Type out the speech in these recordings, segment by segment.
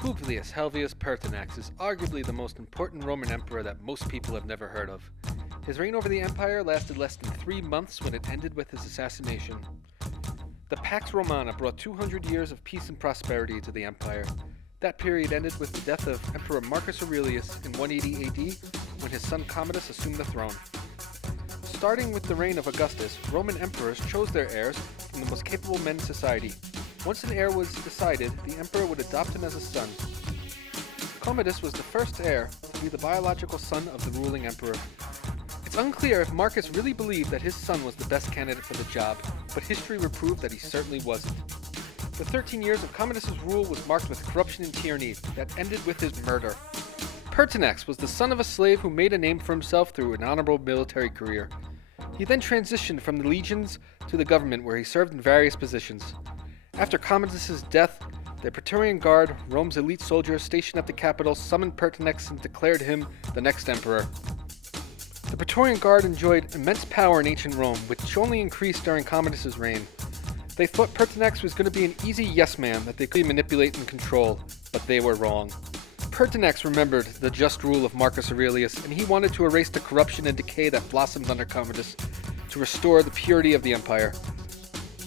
Publius Helvius Pertinax is arguably the most important Roman emperor that most people have never heard of. His reign over the empire lasted less than 3 months when it ended with his assassination. The Pax Romana brought 200 years of peace and prosperity to the empire. That period ended with the death of Emperor Marcus Aurelius in 180 AD when his son Commodus assumed the throne. Starting with the reign of Augustus, Roman emperors chose their heirs from the most capable men in society. Once an heir was decided, the emperor would adopt him as a son. Commodus was the first heir to be the biological son of the ruling emperor. It's unclear if Marcus really believed that his son was the best candidate for the job, but history would prove that he certainly wasn't. The 13 years of Commodus' rule was marked with corruption and tyranny that ended with his murder. Pertinax was the son of a slave who made a name for himself through an honorable military career. He then transitioned from the legions to the government, where he served in various positions. After Commodus' death, the Praetorian Guard, Rome's elite soldiers stationed at the capital, summoned Pertinax and declared him the next emperor. The Praetorian Guard enjoyed immense power in ancient Rome, which only increased during Commodus' reign. They thought Pertinax was going to be an easy yes man that they could manipulate and control, but they were wrong. Pertinax remembered the just rule of Marcus Aurelius, and he wanted to erase the corruption and decay that blossomed under Commodus to restore the purity of the empire.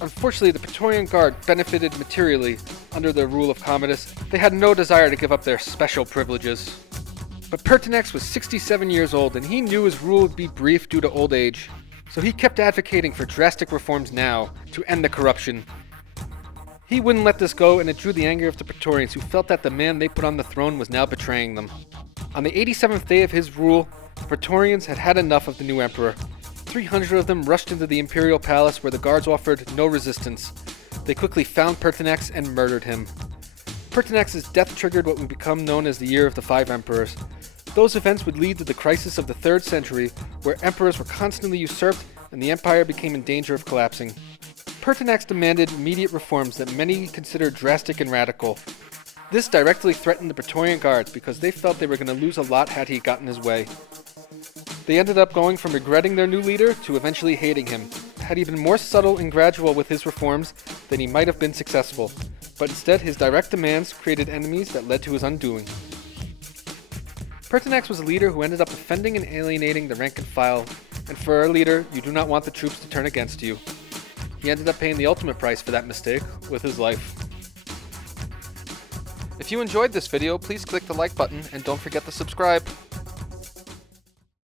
Unfortunately, the Praetorian Guard benefited materially under the rule of Commodus. They had no desire to give up their special privileges. But Pertinax was 67 years old, and he knew his rule would be brief due to old age. So he kept advocating for drastic reforms now to end the corruption. He wouldn't let this go, and it drew the anger of the Praetorians, who felt that the man they put on the throne was now betraying them. On the 87th day of his rule, the Praetorians had had enough of the new emperor. 300 of them rushed into the imperial palace, where the guards offered no resistance. They quickly found Pertinax and murdered him. Pertinax's death triggered what would become known as the Year of the Five Emperors. Those events would lead to the crisis of the 3rd century, where emperors were constantly usurped and the empire became in danger of collapsing. Pertinax demanded immediate reforms that many considered drastic and radical. This directly threatened the Praetorian Guards because they felt they were going to lose a lot had he gotten his way. They ended up going from regretting their new leader to eventually hating him. Had he been more subtle and gradual with his reforms, then he might have been successful. But instead, his direct demands created enemies that led to his undoing. Pertinax was a leader who ended up offending and alienating the rank and file, and for a leader, you do not want the troops to turn against you. He ended up paying the ultimate price for that mistake with his life. If you enjoyed this video, please click the like button and don't forget to subscribe.